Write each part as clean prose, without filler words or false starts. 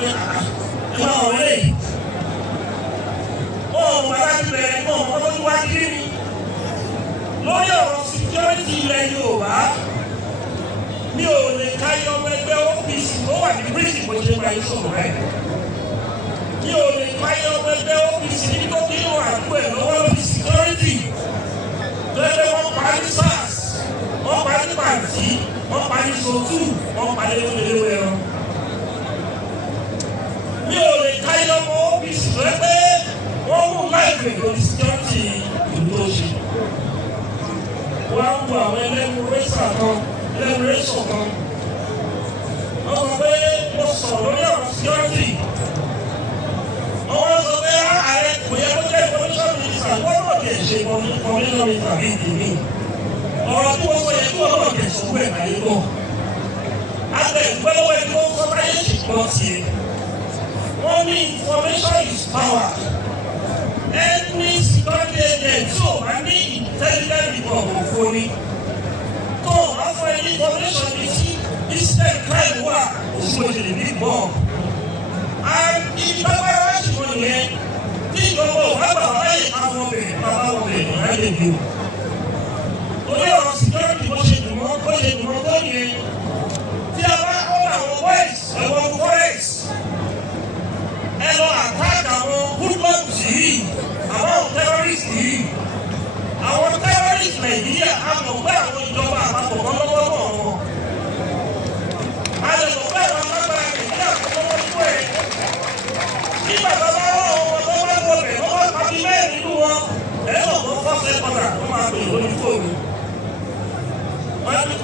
pé ẹ máa wọlé ọ̀hún aláàbí bẹ̀rẹ̀ náà wọ́n tó wá kiri ni lórí ọ̀rọ̀ security ilẹ̀ Yorùbá mi ò lè ka yọ ọmọ ẹgbẹ́ OPC tó wà ní bíríìsì bó ṣe máa ń sọ̀rọ̀ rẹ̀ mi ò lè ka yọ ọmọ ẹgbẹ́ OPC níbi tó kí wọn àdúgbò ẹ̀ lọ́wọ́ lórí security tó ẹgbẹ́ wọn parí SARS wọ́n parí pàǹtí wọ́n parí sotu wọ́n parí ewéléwé ẹran mi ò lè ka yọ ọmọ OPC tó ẹgbẹ́ wọ́n mú láìpẹ́ lórí security ìlú tó ṣe wọ́n á mú àwọn ẹlẹ́nu rẹ́sà kan ẹlẹ́nu rẹ́sọ̀ kan wọ́n sọ pé mo sọ̀rọ̀ lórí ọ̀rọ̀ security wọ́n sọ pé ààrẹ kò yẹ kó jẹ́ information minister wọ́n náà kẹ̀ ṣe community minister bíi tèmi ọ̀rọ̀ tí wọ́n sọ yẹ kí wọ́n náà kẹ̀ sọ pé ẹ̀ka yìí bọ̀ àtẹ ìpẹ́lẹ́wọ́ ẹni tó ń sọ láyé ṣùgbọ́n tiẹ̀ wọ́n ní information is power any security agent tí o bá ní intelligent report òfò ni tó o bá fọ ẹni information ní sí instead crime wà òṣùwọ̀n ìṣẹ̀lẹ̀ ní bọ̀ ìbáwáyé wá sí wọn nìyẹn tí ìjọba ò bá gbà wáyé àwọn ọbẹ̀ bàbá ọbẹ̀ ìráyè bí o. Torí ọ̀rọ̀ security bó ṣe dùn mọ́ tó yẹn tí a bá kọ́ àwọn boys ẹ̀wọ̀n forest ẹ lọ attack àwọn hoodlums yìí àwọn terrorists yìí àwọn terrorists Nàìjíríà á mọ̀ pé àwọn ìjọba àpapọ̀ kan lọ́wọ́ náà wọn. A lè mọ̀ pé àwọn alágbára Nàìjíríà kan lọ́wọ́ fún ẹ̀. Nígbà tó bá wọ́n ọmọ tó bá wọ bẹ̀ lọ́wọ́ pàbí mẹ́rin nínú wọn ẹ̀ lọ́ mọ̀ fọ́sẹ̀ kọ́tà tó máa pè lórí fóònù. Wọ́n ní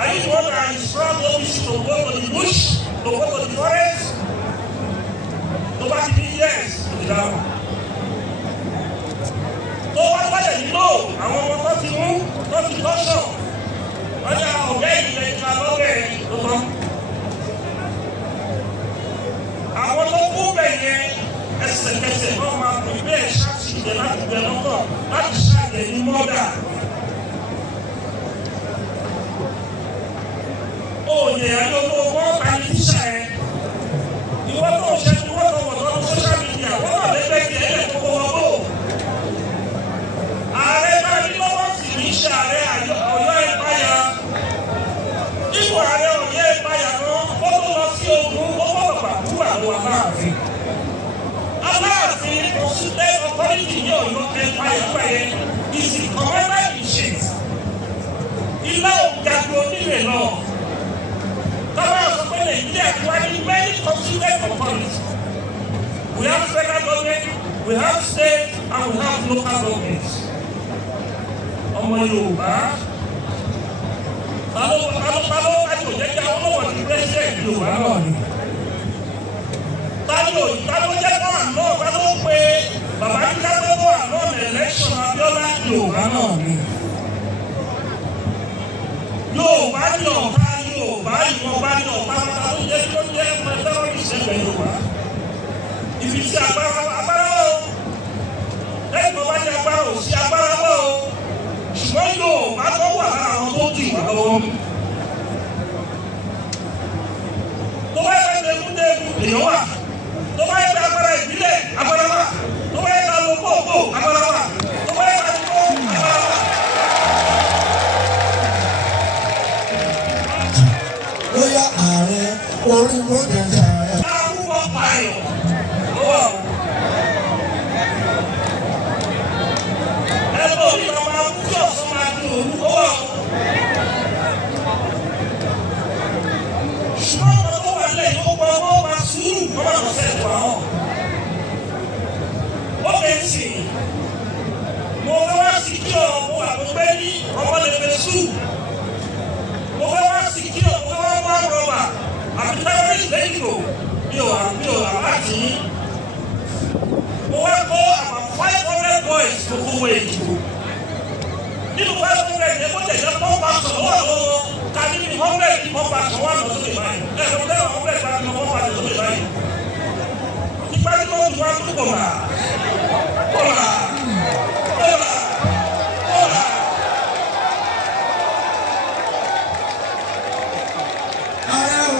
are you one that instruct OPC to go to the bush to go to the forest? Tó bá ti ní yes to the down. Tó wá gbọ́dọ̀ nílò àwọn ọmọ tó ti mú tó ti tọ́ṣọ̀ wọ́n yà ọ̀gá ìlẹ̀ ìgbà lọ́bẹ̀ tó tọ́. Àwọn tó kú bẹ̀ yẹn ẹsẹ̀kẹsẹ̀ wọ́n máa pè bẹ́ẹ̀ ṣáàṣìjẹ láti bẹ̀ lọ́tọ̀ láti ṣàjẹ̀ ní mọ́dà. Òye àyọ̀kọ̀ wọ́n bá ní tíṣà ẹ̀. Ìwọ́n tó ṣe tí wọ́n tọwọ́ lọ́wọ́ social media wọ́n náà lẹ́gbẹ̀ẹ́ kí ẹ̀yẹ tó wọ́n bò. Ààrẹ máa ní lọ́wọ́ sì ní ṣe ààrẹ Ọ̀yọ́ Ẹ̀páyà. Ipò ààrẹ Ọ̀yọ́ Ẹ̀páyà náà ó tó lọ sí ogun ó bọ̀ pàkú àwọn aláàfin. Aláàfin consulted authority ní Ọ̀yọ́ Ẹ̀páyà pẹ̀yẹ is the commander in chief. Ilé òǹkàgbé onílẹ̀ náà. Many consulted authorities. We have federal government, we have state, and we have local governments. Ọmọ Yorùbá, balo àjòjẹjẹ àwọn ọmọ ní president Yorùbá náà ni. Balo jẹ́ kọ́ àná balo pé bàbá kíkà tó wà náà ní election Abíọ́lá Yorùbá náà ni. Yorùbá ní ọ̀tá Yorùbá ìwọ̀nba ní ọ̀tá pátá tó jẹ́ kí ó jẹ́ ẹ̀fọ́ ẹ̀fọ́ ìṣẹ̀lẹ̀ Yorùbá. Ibi tí agbára wọ̀ lẹ́yìn tó bá jẹ́ agbára ò sí agbára wọ̀ ṣùgbọ́n Yorùbá tó wà lára àwọn tó dì wá lọ́wọ́. Tó bá yẹ kí èèyàn wà, tó bá yẹ kí agbára ìbílẹ̀ agbára wà, tó bá yẹ kí alógbòógbò agbára wà, tó bá yẹ kí alógbò agbára wà. Lóyá ààrẹ orí mọ́tò ààrẹ. Àkúkọ pààyàn lọ́wọ́. Ẹgbẹ́ òní bàbá kúkú ọ̀sán máa di òru lọ́wọ́. Ṣùgbọ́n ọ̀pọ̀ tó wà lẹ́yìn ó gbọ́ ọmọ ọba sùúrù ọba lọ́sẹ̀ ìwà hàn. Ó lè sì. Mo fẹ́ wá sí kí ọmọ àgbẹ̀gbẹ́ ní ọmọ lè fẹ́ sùúrù. Mo fẹ́ wá sí kí ọmọ wá rọ́bà àti terrorist lẹ́yìn tó mi ò láti yín. Mo wá kọ́ about 500 boys tó kówó èjìgbò. Nínú 500 yẹn kó tẹ̀sẹ̀ pọ́ńpà sọ̀rọ̀ lọ́wọ́ ká ní 100 pọ́ńpà sọ̀rọ̀ wà lọ́sọ̀rọ̀ báyìí. Ẹ̀rọ tẹ́lẹ̀ 100 bá ní pọ́ńpà lọ́sọ̀rọ̀ báyìí. Nígbà tí wọ́n ti wá tó kọ̀ọ̀là. Ààrẹ o.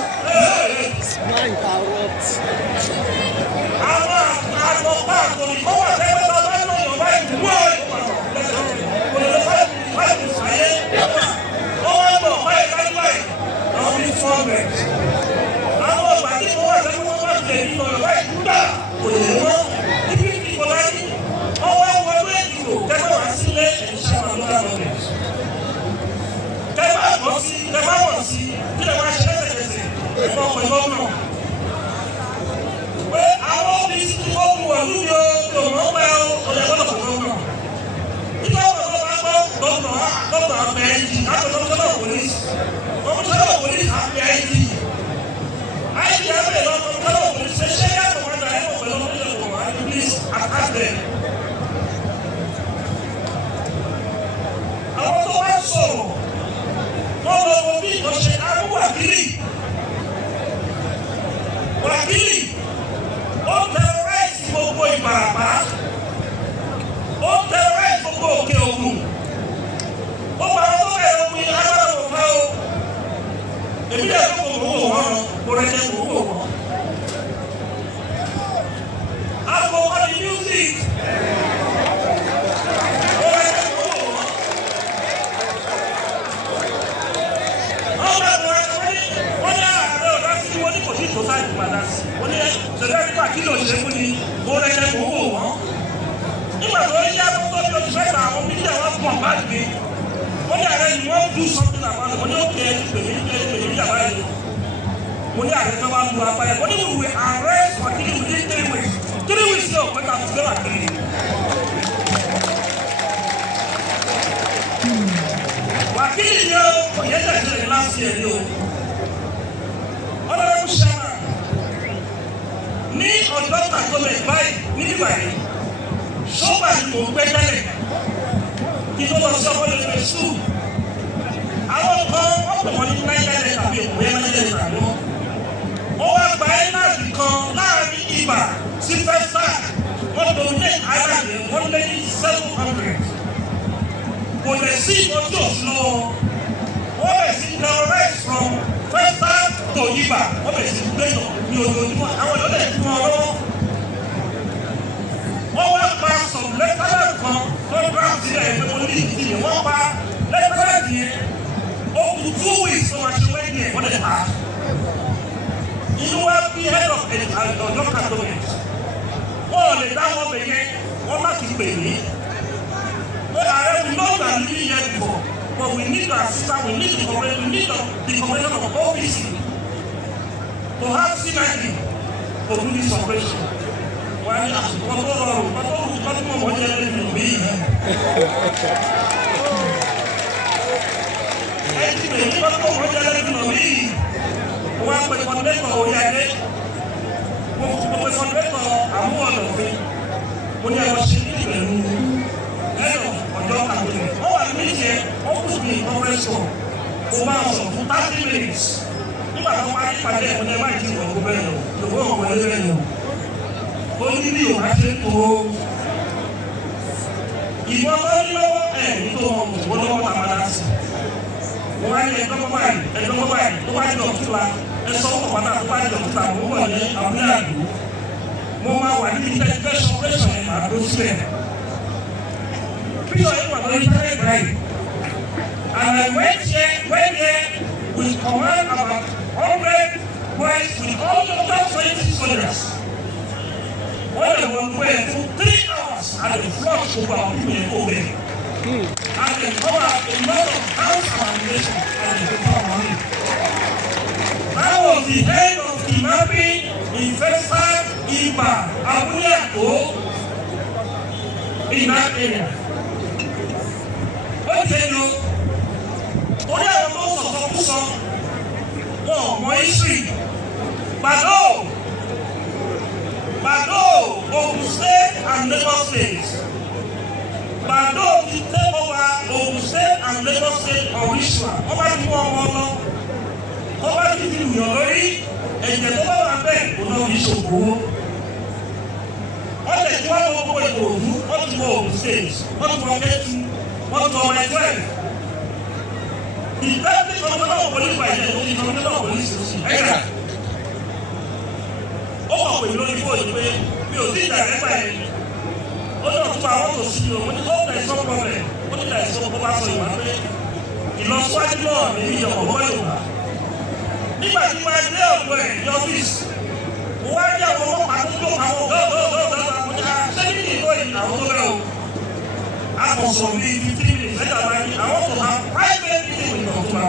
wákìlì ó tẹ̀rọ̀rẹ́sì gbogbo Ìbàràpá ó tẹ̀rọ̀rẹ́sì gbogbo Òkè Ògùn ó bá wọn tó bẹ̀rẹ̀ omi agbára òfin o èmi dẹ̀ tó kò wò wọ́n mo rẹ̀ jẹ́ kò wò wọ́n. Afọ ọdún music ó rẹ̀ jẹ́ kò wò wọ́n. Wọ́n ní ààrẹ ọ̀dá sí wọ́n ní kò sí ìtòsá ìgbàdá sí wọ́n ní ṣẹ̀dá nípa kí ló ṣe fún ni mo rẹ̀ jẹ́ kò wò wọ́n. Nígbà tó yá tó tó bí oṣù mẹ́ta àwọn mídíà wọn pọ̀ bá gbé wọ́n ní ààrẹ yìí wọ́n do something about it wọ́n ní òkè pèmí ìjàmbá yìí wọ́n ní ààrẹ tó wá lu apáyà wọ́n ní wùwẹ̀ ààrẹ wákìlì within 3 weeks 3 weeks yóò pẹ́ ká fún lẹ́wà kiri. Wákìlì ni ó kò yẹ tẹ̀sílẹ̀ ní láti ẹ̀ ní o ọlọ́run ṣẹ́wà ní ọjọ́ tàgọ́mẹ̀ báyìí níbí báyìí ṣọ́ọ̀bà ni mò ń gbé tẹ́lẹ̀ kí tó lọ sí ọmọ lẹ́gbẹ̀ẹ́ sùn àwọn kan wọ́n pè wọ́n ní náírà tàbí òkúrẹ́ náírà tàbí wọ́n wá gba ẹ́nàdì kan láàrin ibà sí fẹ́sà wọ́n donate island wọ́n lé ní 700 kò lè sí ìtọ́jú òsì lọ́wọ́ wọ́n bẹ̀ sí terrorize from fẹ́sà to ibà wọ́n bẹ̀ sí gbẹ́yọ̀ ní ojoojúmọ́ àwọn ìlọ́lẹ̀ tí wọ́n lọ́wọ́ wọ́n wá pa some lieutenant kan tó ground sílẹ̀ ẹgbẹ́ wọn ní ìdílé wọ́n pa lieutenant yẹn ó kú 2 weeks tó máa ṣe wẹ́ẹ̀dì ẹ̀ wọ́n lè pa inú wa bí head of local government wọ́n lè dá wọn bẹ̀ yẹn wọ́n má ti pè mí pé ààrẹ we know that we need here before but we need to assist we need the cooperation of OPC to have synergy to do this operation. Wọ́n ní àsìkò tó rọrùn pátó mọ̀ wọ́n jẹ́ lẹ́nu mi. Ẹtì mi ní pátó wọ́n jẹ́ lẹ́nu mi. Wọ́n á pè kọ́ndẹ́tọ̀ orí adé. Mo pè kọ́ndẹ́tọ̀ àmúhọ̀dọ̀ fún. Mo ní àwọn ṣe ní ìbẹ̀rù lẹ́nu ọjọ́ àgbẹ̀. Wọ́n wà ní ìjẹ́ wọ́n kù sí ìkọ́fẹ́sọ̀. Mo máa sọ fún 30 minutes. Nígbà tó wá nípàdé ẹ̀kọ́ ní ẹ̀ máa jí ìwọ̀n bẹ́ẹ̀ lọ. Lọ́wọ́ ọ̀pọ̀ ẹlẹ́rẹ́ lọ. Ó ní bí òun á ṣe tó ìwọ́n tó ní lọ́wọ́ ẹ̀ ní tó wọn kò lọ́wọ́ tàbádá sí. Wọ́n á ní ẹjọ́ báyìí tó bá jọ òtútà ẹ̀sọ́ ọ̀pọ̀pátá tó bá jọ òtútà mo wọ̀ ní abúlé àdó. Mo máa wà ní intervention operation ẹ̀ máa dó sílẹ̀. Bí ọ̀yẹ́ wà lórí tẹ́lẹ̀ báyìí. And I went there with command about 100 boys with all the top 20 soldiers. Wọ́n lè wọ́n pẹ́ fún 3 hours and the flood over our people in Kobe. And they cover a lot of house abomination and they cover money. That was the end of kidnapping in Festa, Iba, Abule Ako in that area. Ó ṣe lò ó ní àwọn tó sọ̀tọ̀ kú sọ wọn ò mọ history. Bado, Ogun State and Lagos State. Bado ti take over Ogun State and Lagos State on ritual. Wọ́n bá ti mú ọmọ lọ. Wọ́n bá ti fi wùyàn lórí. Ẹ̀jẹ̀ tó bá wà bẹ́ẹ̀ kò náà fi ṣògbó. Wọ́n lè tí wọ́n gbogbo ètò òdú. Wọ́n ti mọ Ogun State. Wọ́n ti mọ Kẹ́tù. Wọ́n ti mọ ọmọ ẹgbẹ́. Ìgbẹ́sí kọ́ńtà náà wọlé ìbàjẹ́ tó ti kọ́ńtà náà wọlé ìṣòṣì. Ẹ̀yà. Ó kọ̀ pé lórí fóònù pé mi ò sí ìdàgbẹ́gbà yẹn. Ó ní ọ̀tún àwọn tó sí o, mo ní ó bẹ̀rẹ̀ sọ pọ̀lẹ̀, ó ní bẹ̀rẹ̀ sọ pọ̀ bá sọ ìwà pé ìlọsíwájú náà ní ìyọ̀kọ̀ bọ́ Yorùbá. Nígbà tí wọ́n dé ọ̀dọ̀ ẹ̀ ní ọ́fíìsì, mo wá rí àwọn ọlọ́pàá tó tó àwọn ọ̀dọ́ àkọsọ̀ mi 15 minutes later I want to have private meeting with Ọ̀túnba.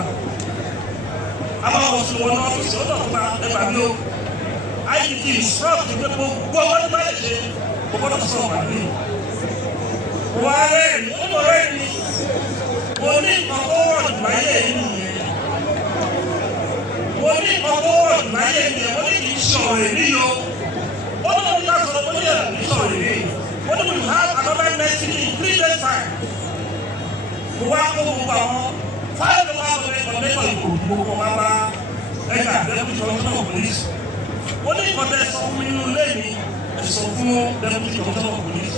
Àwọn ọ̀sùn wọn náà ọ́fíìsì ó Ọ̀túnba ẹgbà mi ó. IDT instruct pé gbogbo ọmọ tí báyìí ṣe gbogbo ọ̀tún sọ̀rọ̀ wà ní. Wà á rẹ̀ ní ó mọ̀ rẹ̀ ní. Mo ní nǹkan tó wọ̀ jù láyé yìí nìyẹn. Mo ní nǹkan tó wọ̀ jù láyé nìyẹn. Mo ní kì í sọ̀rọ̀ èrí yo. Ó ní mo ní ká sọ̀rọ̀ mo ní ẹ̀ kì í sọ̀rọ̀ èrí. Mo ní we have another next meeting in 3 days time. Mo wá kó gbogbo àwọn 5 local government ìgbò gbogbo wọn bá ẹgbẹ́ àbẹ́kùn ìjọba police. Ó ní nǹkan tẹ́ sọ fún mi nínú ilé mi ẹ sọ fún deputy commissioner of police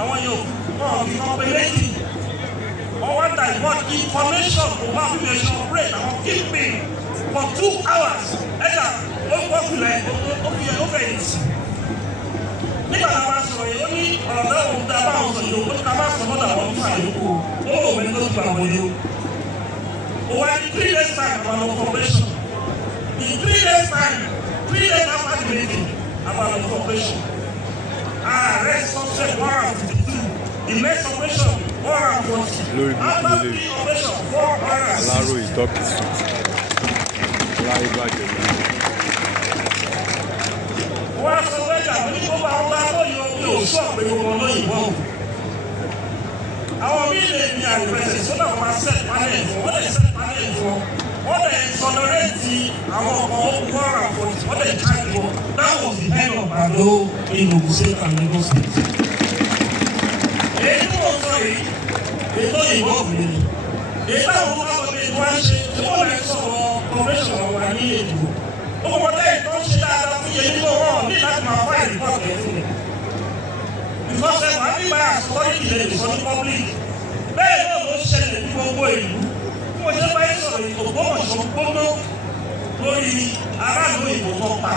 àwọn yóò wọ́n fi kọ́ pé méjì wọ́n wá divert information about how they should operate àwọn keeping for 2 hours ẹ̀dá ó filẹ̀ ó fẹ̀yìntì nígbà tá a bá sọ̀rọ̀ yìí ó ní ọ̀rọ̀ náà ó dá bá àwọn sọ̀rọ̀ yìí ó ní ká má sọ mọ́tà wọn fún àyókù ó wò mí tó gba àwọn yìí ó wá ní 3 days time about operation in 3 days time 3 days after the meeting about operation Ààrẹ sunset 152 the next operation 140 after the operation 406. Aláròyé dọ́kítà láyé bàjẹ́ mi. Wọ́n á sọ wẹ́gà ní gbogbo àwọn aláwọ̀ yìí ò sọ pé gbogbo olóyìnbó. Àwọn mílíọ̀nù ní àgbẹ̀sẹ̀ sọ́dọ̀ wọn máa set panel fún wọ́n lè set panel fún wọ́n lè exonerate àwọn ọmọ wọ́ọ̀rà fún wọ́n lè charge wọn. That was the end of Bado in Ogun State and Lagos State. Èyí tí wọ́n sọ yìí, ètò ìbò òfin ni. Èyí táwọn ọmọ bá wọlé ìwà ń ṣe tí wọ́n lè sọ̀rọ̀ corporation wa ní èdè. Gbogbo lẹ́yìn tó ń ṣe dáadáa fún yẹn nínú wọn ní láti máa fọ́ ìrìpọ̀tì ẹ̀ fún mi. Ìfọ̀sẹ̀ wà nígbà àsọ̀rí ìlẹ̀ ìsọ̀ ní public. Bẹ́ẹ̀ náà ló ṣẹlẹ̀ ní gbogbo ìlú. Bí mo ṣe bá yín sọ̀rọ̀ Ògbómọ̀ṣọ́ gbóná lórí aráàlú ìbò tó pa.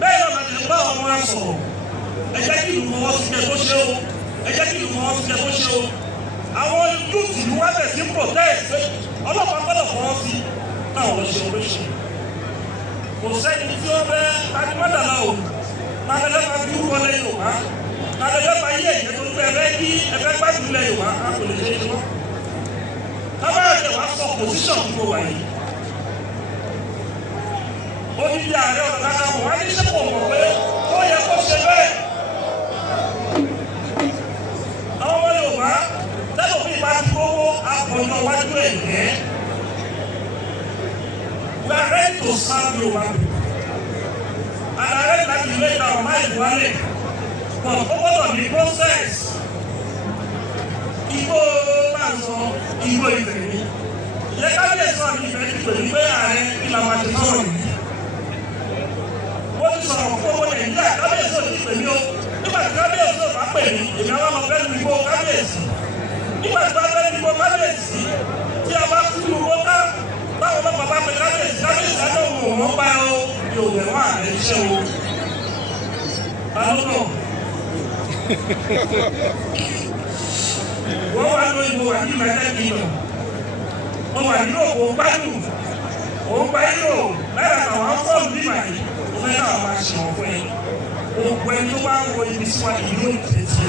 Bẹ́ẹ̀ náà láti bá ọmọ wa sọ̀rọ̀. Ẹ jẹ́ kí ìlú wọn ti jẹ bó ṣe o. Ẹ jẹ́ kí ìlú wọn ti jẹ bó ṣe o. Àwọn youth ìlú wa bẹ̀ sí protest ọlọ́pàá gbọ́dọ̀ fọwọ́ sí táwọn lọ ṣe operation. Kò sẹ́ni tí ó bẹ́ tàbímọ́dà náà o tàbílẹ́ máa fi rúkọ lẹ́yìn Yorùbá tàbílẹ́ máa yí ẹ̀jẹ̀ tó gbé ẹgbẹ́ kí ẹgbẹ́ gbájú lẹ́ Yorùbá á kò lè ṣe é ṣe wọ́n. Tábàlẹ̀ wá sọ position tó wà yìí. Ó ní bí Ààrẹ Ọ̀nàkakanfò wá ní sẹ́kọ̀ọ́ mọ̀ pé ó yẹ kó ṣe bẹ́ẹ̀. Àwọn ọmọ Yorùbá tẹ́lẹ̀ òfin ìbá ti kówó àpọ̀jọ wájú ẹ̀jẹ̀. We are ready to serve Yoruba people. And I ready like to lay down my wallet. But over the process, Igbo Banso, Igbo Ifemi. Yẹ ká bí ẹ̀sọ́ àmì ìfẹ́ ti pè ní pé Ààrẹ ìlànà àti sọ̀rọ̀ yìí. Wọ́n ti sọ̀rọ̀ fún owó Nàìjíríà kábíyèsí ò ti pè mí o. Nígbà tí kábíyèsí ò bá pè mí, èmi àwọn ọmọ fẹ́ẹ́ lu Igbo kábíyèsí. Nígbà tí wọ́n fẹ́ẹ́ lu Igbo kábíyèsí, tí a bá kú lu Igbo ká. Báwo ló bàbá mi kábíyèsí àná òun wọ́n bá o yóò bẹ̀ wá àrẹ iṣẹ́ o. Alóòrò. Wọ́n wá ló ìbò wà ní United Kingdom. Wọ́n wà ní òkú gbádùn. Òun gba ìlò lára àwọn fọ́ọ̀lù nígbà yìí. Ó fẹ́ náà máa ṣe wọ́n fún ẹ. Òògùn ẹni tó bá ń wo ibi síwájú yóò tẹ̀sí.